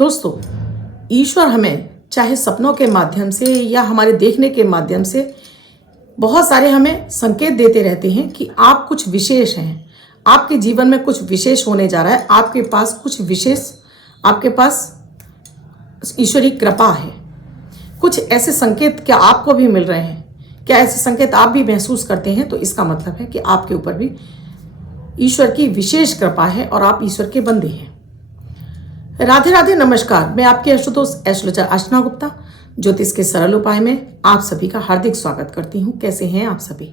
दोस्तों, ईश्वर हमें चाहे सपनों के माध्यम से या हमारे देखने के माध्यम से बहुत सारे हमें संकेत देते रहते हैं कि आप कुछ विशेष हैं। आपके जीवन में कुछ विशेष होने जा रहा है। आपके पास कुछ विशेष, आपके पास ईश्वरी कृपा है। कुछ ऐसे संकेत क्या आपको भी मिल रहे हैं? क्या ऐसे संकेत आप भी महसूस करते हैं? तो इसका मतलब है कि आपके ऊपर भी ईश्वर की विशेष कृपा है और आप ईश्वर के बंदे हैं। राधे राधे, नमस्कार। मैं आपकी एस्ट्रोदोस्त एस्ट्रोलॉजर अर्चना गुप्ता ज्योतिष के सरल उपाय में आप सभी का हार्दिक स्वागत करती हूँ। कैसे हैं आप सभी?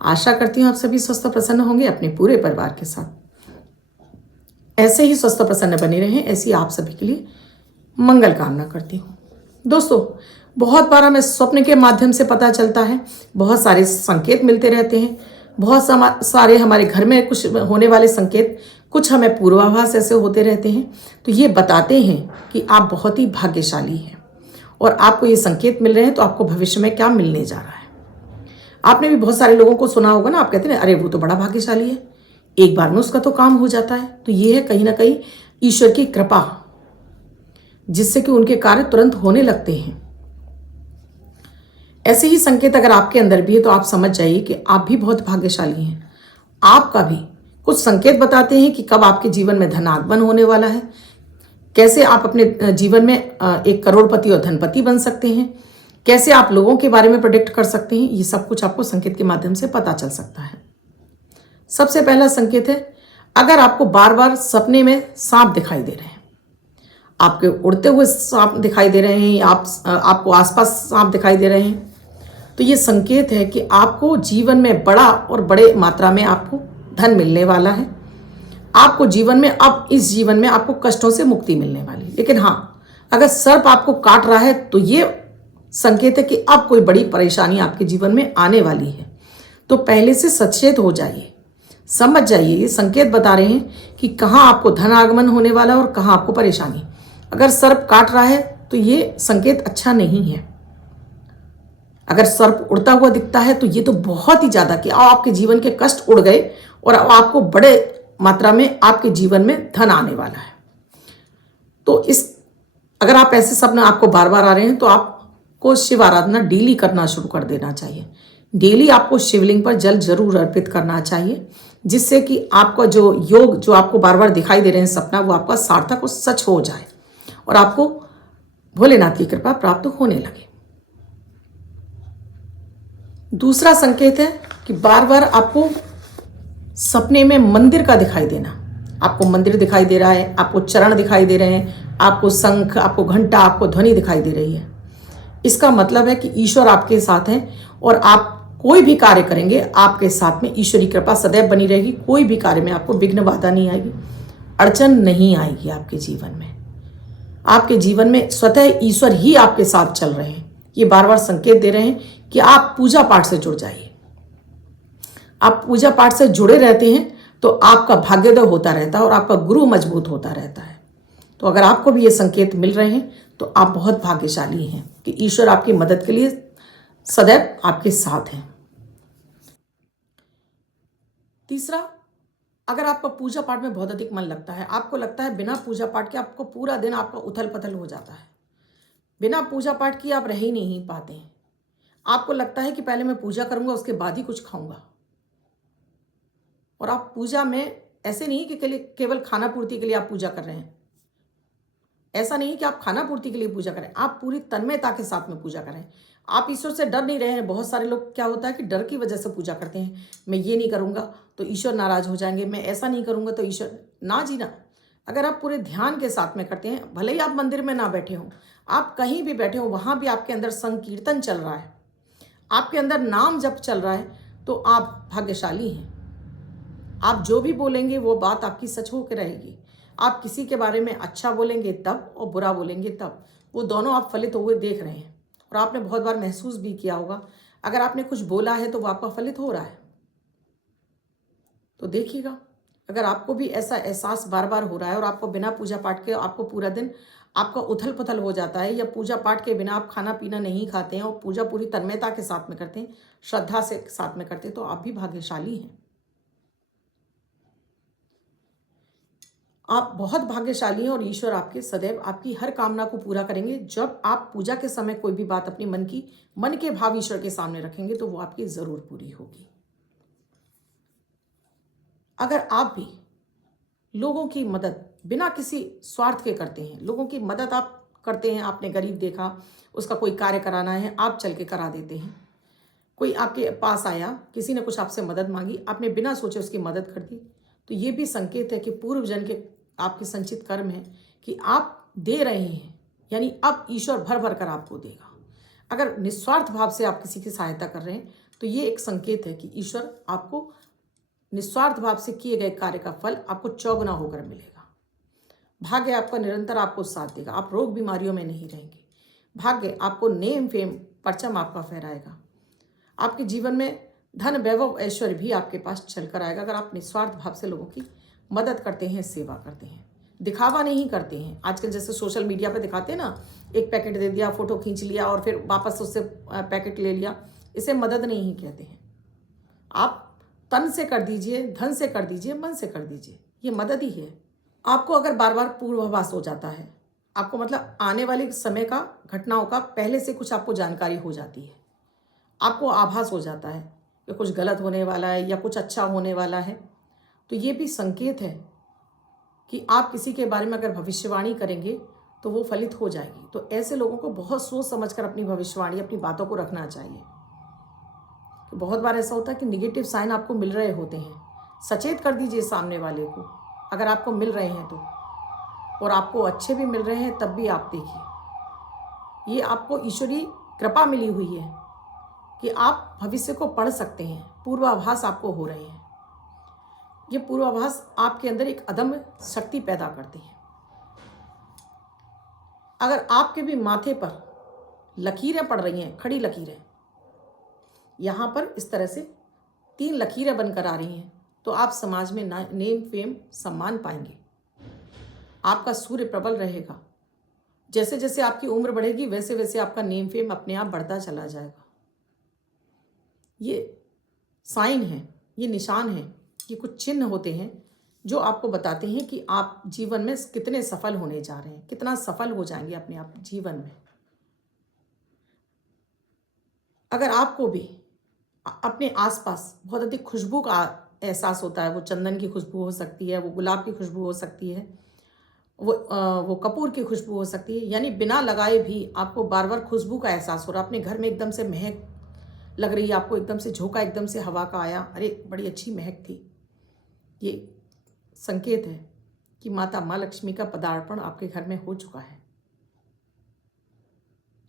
आशा करती हूँ आप सभी स्वस्थ प्रसन्न होंगे अपने पूरे परिवार के साथ। ऐसे ही स्वस्थ प्रसन्न बने रहें, ऐसी आप सभी के लिए मंगल कामना करती हूँ। दोस्तों, बहुत बार हमें स्वप्न के माध्यम से पता चलता है, बहुत सारे संकेत मिलते रहते हैं, बहुत सारे हमारे घर में कुछ होने वाले संकेत, कुछ हमें पूर्वाभास ऐसे होते रहते हैं। तो ये बताते हैं कि आप बहुत ही भाग्यशाली हैं और आपको ये संकेत मिल रहे हैं। तो आपको भविष्य में क्या मिलने जा रहा है? आपने भी बहुत सारे लोगों को सुना होगा ना, आप कहते हैं अरे वो तो बड़ा भाग्यशाली है, एक बार में उसका तो काम हो जाता है। तो ये है कहीं ना कहीं ईश्वर की कृपा, जिससे कि उनके कार्य तुरंत होने लगते हैं। ऐसे ही संकेत अगर आपके अंदर भी है तो आप समझ जाइए कि आप भी बहुत भाग्यशाली हैं। आपका भी कुछ संकेत बताते हैं कि कब आपके जीवन में धनागमन होने वाला है, कैसे आप अपने जीवन में एक करोड़पति और धनपति बन सकते हैं, कैसे आप लोगों के बारे में प्रेडिक्ट कर सकते हैं। ये सब कुछ आपको संकेत के माध्यम से पता चल सकता है। सबसे पहला संकेत है, अगर आपको बार बार सपने में सांप दिखाई दे रहे हैं, आपके उड़ते हुए सांप दिखाई दे रहे हैं, आपको आसपास सांप दिखाई दे रहे हैं, तो ये संकेत है कि आपको जीवन में बड़ा और बड़े मात्रा में आपको धन मिलने वाला है। आपको जीवन में, अब इस जीवन में आपको कष्टों से मुक्ति मिलने वाली है। लेकिन हाँ, अगर सर्प आपको काट रहा है तो ये संकेत है कि अब कोई बड़ी परेशानी आपके जीवन में आने वाली है। तो पहले से सचेत हो जाइए, समझ जाइए। ये संकेत बता रहे हैं कि कहाँ आपको धन आगमन होने वाला है और कहाँ आपको परेशानी। अगर सर्प काट रहा है तो ये संकेत अच्छा नहीं है। अगर सर्प उड़ता हुआ दिखता है तो ये तो बहुत ही ज़्यादा कि आपके जीवन के कष्ट उड़ गए और आपको बड़े मात्रा में आपके जीवन में धन आने वाला है। तो अगर आप ऐसे सपने आपको बार बार आ रहे हैं तो आपको शिव आराधना डेली करना शुरू कर देना चाहिए। डेली आपको शिवलिंग पर जल जरूर अर्पित करना चाहिए, जिससे कि आपका जो योग जो आपको बार बार दिखाई दे रहे हैं सपना, वो आपका सार्थक और सच हो जाए और आपको भोलेनाथ की कृपा प्राप्त होने लगे। दूसरा संकेत है कि बार बार आपको सपने में मंदिर का दिखाई देना। आपको मंदिर दिखाई दे रहा है, आपको चरण दिखाई दे रहे हैं, आपको शंख, आपको घंटा, आपको ध्वनि दिखाई दे रही है। इसका मतलब है कि ईश्वर आपके साथ हैं और आप कोई भी कार्य करेंगे आपके साथ में ईश्वरी कृपा सदैव बनी रहेगी। कोई भी कार्य में आपको विघ्न बाधा नहीं आएगी, अड़चन नहीं आएगी आपके जीवन में। आपके जीवन में स्वतः ईश्वर ही आपके साथ चल रहे हैं। ये बार बार संकेत दे रहे हैं कि आप पूजा पाठ से जुड़ जाइए। आप पूजा पाठ से जुड़े रहते हैं तो आपका भाग्योदय होता रहता है और आपका गुरु मजबूत होता रहता है। तो अगर आपको भी ये संकेत मिल रहे हैं तो आप बहुत भाग्यशाली हैं कि ईश्वर आपकी मदद के लिए सदैव आपके साथ हैं। तीसरा, अगर आपका पूजा पाठ में बहुत अधिक मन लगता है, आपको लगता है बिना पूजा पाठ के आपको पूरा दिन आपका उथल पथल हो जाता है, बिना पूजा पाठ किए आप रह ही नहीं पाते हैं, आपको लगता है कि पहले मैं पूजा करूंगा उसके बाद ही कुछ खाऊंगा, और आप पूजा में ऐसे नहीं कि केवल खाना पूर्ति के लिए आप पूजा कर रहे हैं। ऐसा नहीं कि आप खाना पूर्ति के लिए पूजा करें, आप पूरी तन्मयता के साथ में पूजा करें। आप ईश्वर से डर नहीं रहे हैं। बहुत सारे लोग क्या होता है कि डर की वजह से पूजा करते हैं, मैं ये नहीं करूँगा तो ईश्वर नाराज हो जाएंगे, मैं ऐसा नहीं करूँगा तो ईश्वर ना जीना। अगर आप पूरे ध्यान के साथ में करते हैं, भले ही आप मंदिर में ना बैठे हों, आप कहीं भी बैठे हों, वहाँ भी आपके अंदर संकीर्तन चल रहा है, आपके अंदर नाम जप चल रहा है, तो आप भाग्यशाली हैं। आप जो भी बोलेंगे वो बात आपकी सच होकर रहेगी। आप किसी के बारे में अच्छा बोलेंगे तब और बुरा बोलेंगे तब, वो दोनों आप फलित हुए देख रहे हैं। और आपने बहुत बार महसूस भी किया होगा, अगर आपने कुछ बोला है तो वो आपका फलित हो रहा है। तो देखिएगा, अगर आपको भी ऐसा एहसास बार बार हो रहा है और आपको बिना पूजा पाठ के आपको पूरा दिन आपका उथल पुथल हो जाता है, या पूजा पाठ के बिना आप खाना पीना नहीं खाते हैं और पूजा पूरी तन्मयता के साथ में करते हैं, श्रद्धा से साथ में करते हैं, तो आप भी भाग्यशाली हैं। आप बहुत भाग्यशाली हैं और ईश्वर आपके सदैव आपकी हर कामना को पूरा करेंगे। जब आप पूजा के समय कोई भी बात अपनी मन के भाव ईश्वर के सामने रखेंगे तो वो आपकी ज़रूर पूरी होगी। अगर आप भी लोगों की मदद बिना किसी स्वार्थ के करते हैं, लोगों की मदद आप करते हैं, आपने गरीब देखा, उसका कोई कार्य कराना है, आप चल के करा देते हैं। कोई आपके पास आया, किसी ने कुछ आपसे मदद मांगी, आपने बिना सोचे उसकी मदद कर दी, तो ये भी संकेत है कि पूर्व जन्म के आपके संचित कर्म है कि आप दे रहे हैं, यानी अब ईश्वर भर भर कर आपको देगा। अगर निस्वार्थ भाव से आप किसी की सहायता कर रहे हैं तो ये एक संकेत है कि ईश्वर आपको निस्वार्थ भाव से किए गए कार्य का फल आपको चौगुना होकर मिलेगा। भाग्य आपका निरंतर आपको साथ देगा, आप रोग बीमारियों में नहीं रहेंगे। भाग्य आपको नेम फेम परचम आपका फहराएगा। आपके जीवन में धन वैभव ऐश्वर्य भी आपके पास चल कर आएगा अगर आप निस्वार्थ भाव से लोगों की मदद करते हैं, सेवा करते हैं, दिखावा नहीं करते हैं। आजकल जैसे सोशल मीडिया पे दिखाते हैं ना, एक पैकेट दे दिया, फोटो खींच लिया और फिर वापस उससे पैकेट ले लिया, इसे मदद नहीं कहते हैं। आप तन से कर दीजिए, धन से कर दीजिए, मन से कर दीजिए, ये मदद ही है। आपको अगर बार बार पूर्वाभास हो जाता है, आपको मतलब आने वाले समय का घटनाओं का पहले से कुछ आपको जानकारी हो जाती है, आपको आभास हो जाता है कि कुछ गलत होने वाला है या कुछ अच्छा होने वाला है, तो ये भी संकेत है कि आप किसी के बारे में अगर भविष्यवाणी करेंगे तो वो फलित हो जाएगी। तो ऐसे लोगों को बहुत सोच समझकर अपनी भविष्यवाणी, अपनी बातों को रखना चाहिए। तो बहुत बार ऐसा होता है कि निगेटिव साइन आपको मिल रहे होते हैं, सचेत कर दीजिए सामने वाले को अगर आपको मिल रहे हैं तो, और आपको अच्छे भी मिल रहे हैं तब भी आप देखिए, ये आपको ईश्वरीय कृपा मिली हुई है कि आप भविष्य को पढ़ सकते हैं, पूर्वाभास आपको हो रहे हैं। ये पूर्वाभास आपके अंदर एक अदम्य शक्ति पैदा करती है। अगर आपके भी माथे पर लकीरें पड़ रही हैं, खड़ी लकीरें, यहाँ पर इस तरह से 3 लकीरें बनकर आ रही हैं, तो आप समाज में नेम फेम सम्मान पाएंगे। आपका सूर्य प्रबल रहेगा। जैसे जैसे आपकी उम्र बढ़ेगी वैसे वैसे आपका नेम फेम अपने आप बढ़ता चला जाएगा। ये साइन है, ये निशान है, ये कुछ चिन्ह होते हैं जो आपको बताते हैं कि आप जीवन में कितने सफल होने जा रहे हैं, कितना सफल हो जाएंगे अपने आप जीवन में। अगर आपको भी अपने आसपास बहुत अधिक खुशबू का एहसास होता है, वो चंदन की खुशबू हो सकती है, वो गुलाब की खुशबू हो सकती है, वो कपूर की खुशबू हो सकती है, यानी बिना लगाए भी आपको बार बार खुशबू का एहसास हो रहा है, अपने घर में एकदम से महक लग रही है आपको, एकदम से झोंका एकदम से हवा का आया, अरे बड़ी अच्छी महक थी, ये संकेत है कि माता माँ लक्ष्मी का पदार्पण आपके घर में हो चुका है।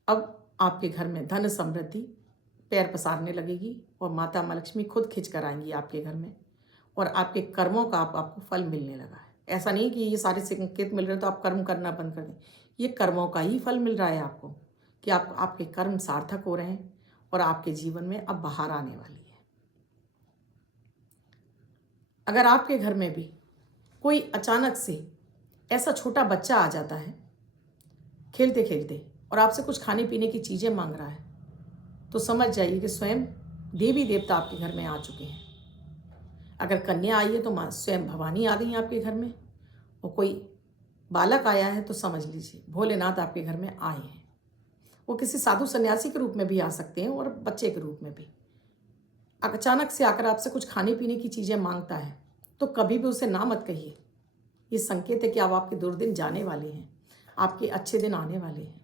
अब आपके घर में धन समृद्धि पैर पसारने लगेगी और माता माँ लक्ष्मी खुद खिंच कर आएंगी आपके घर में, और आपके कर्मों का आपको फल मिलने लगा है। ऐसा नहीं कि ये सारे संकेत मिल रहे हैं तो आप कर्म करना बंद कर दें, ये कर्मों का ही फल मिल रहा है आपको कि आपके कर्म सार्थक हो रहे हैं और आपके जीवन में अब बाहर आने वाली है। अगर आपके घर में भी कोई अचानक से ऐसा छोटा बच्चा आ जाता है खेलते खेलते और आपसे कुछ खाने पीने की चीज़ें मांग रहा है, तो समझ जाइए कि स्वयं देवी देवता आपके घर में आ चुके हैं। अगर कन्या आई है तो माँ स्वयं भवानी आ गई आपके घर में, और कोई बालक आया है तो समझ लीजिए भोलेनाथ आपके घर में आए हैं। वो किसी साधु सन्यासी के रूप में भी आ सकते हैं और बच्चे के रूप में भी। अचानक से आकर आपसे कुछ खाने पीने की चीज़ें मांगता है तो कभी भी उसे ना मत कहिए। ये संकेत है कि अब आपके दुर्दिन जाने वाले हैं, आपके अच्छे दिन आने वाले हैं।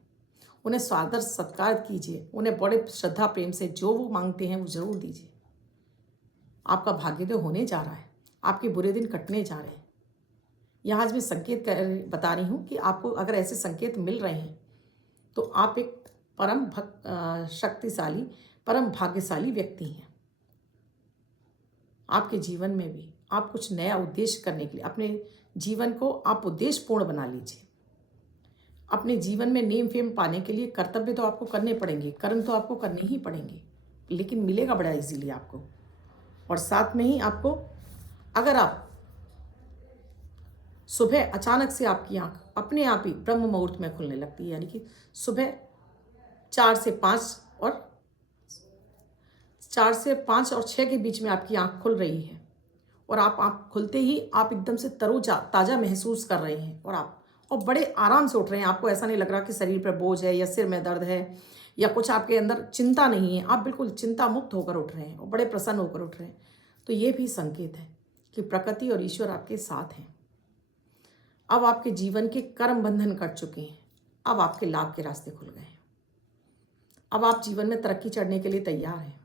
उन्हें सादर सत्कार कीजिए, उन्हें बड़े श्रद्धा प्रेम से जो वो मांगते हैं वो जरूर दीजिए। आपका भाग्योदय होने जा रहा है, आपके बुरे दिन कटने जा रहे हैं। यहाँ आज मैं संकेत बता रही हूँ कि आपको अगर ऐसे संकेत मिल रहे हैं तो आप एक परम शक्तिशाली, परम भाग्यशाली व्यक्ति हैं। आपके जीवन में भी आप कुछ नया उद्देश्य करने के लिए अपने जीवन को आप उद्देश्यपूर्ण बना लीजिए। अपने जीवन में नेम फेम पाने के लिए कर्तव्य तो आपको करने पड़ेंगे, कर्म तो आपको करने ही पड़ेंगे, लेकिन मिलेगा बड़ा इजीली आपको। और साथ में ही आपको, अगर आप सुबह अचानक से आपकी आंख अपने आप ही ब्रह्म मुहूर्त में खुलने लगती है, यानी कि सुबह 4 से 5 और 6 के बीच में आपकी आंख खुल रही है और आप खुलते ही आप एकदम से ताज़ा महसूस कर रहे हैं और बड़े आराम से उठ रहे हैं। आपको ऐसा नहीं लग रहा कि शरीर पर बोझ है या सिर में दर्द है या कुछ आपके अंदर चिंता नहीं है। आप बिल्कुल चिंता मुक्त होकर उठ रहे हैं और बड़े प्रसन्न होकर उठ रहे हैं। तो ये भी संकेत है कि प्रकृति और ईश्वर आपके साथ हैं। अब आपके जीवन के कर्म बंधन कट चुके हैं। अब आपके लाभ के रास्ते खुल गए हैं। अब आप जीवन में तरक्की चढ़ने के लिए तैयार हैं।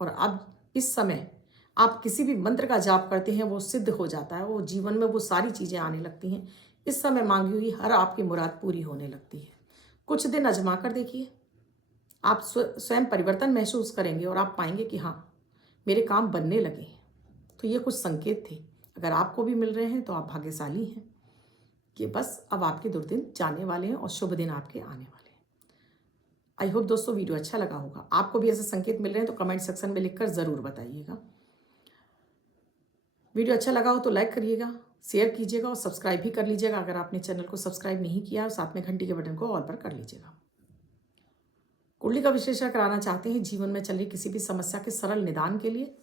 और अब इस समय आप किसी भी मंत्र का जाप करते हैं वो सिद्ध हो जाता है। वो जीवन में वो सारी चीज़ें आने लगती हैं। इस समय मांगी हुई हर आपकी मुराद पूरी होने लगती है। कुछ दिन आजमा कर देखिए, आप स्वयं परिवर्तन महसूस करेंगे और आप पाएंगे कि हाँ, मेरे काम बनने लगे। तो ये कुछ संकेत थे। अगर आपको भी मिल रहे हैं तो आप भाग्यशाली हैं कि बस अब आपके दुर्दिन जाने वाले हैं और शुभ दिन आपके आने वाले हैं। आई होप दोस्तों वीडियो अच्छा लगा होगा। आपको भी ऐसे संकेत मिल रहे हैं तो कमेंट सेक्शन में लिखकर ज़रूर बताइएगा। वीडियो अच्छा लगा हो तो लाइक करिएगा, शेयर कीजिएगा और सब्सक्राइब भी कर लीजिएगा अगर आपने चैनल को सब्सक्राइब नहीं किया है। साथ में घंटी के बटन को ऑल पर कर लीजिएगा। कुंडली का विश्लेषण कराना चाहते हैं जीवन में चल रही किसी भी समस्या के सरल निदान के लिए,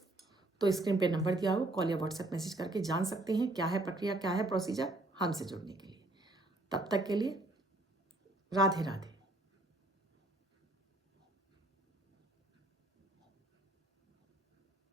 तो स्क्रीन पे नंबर दिया हो, कॉल या व्हाट्सएप मैसेज करके जान सकते हैं क्या है प्रक्रिया, क्या है प्रोसीजर हमसे जुड़ने के लिए। तब तक के लिए राधे राधे।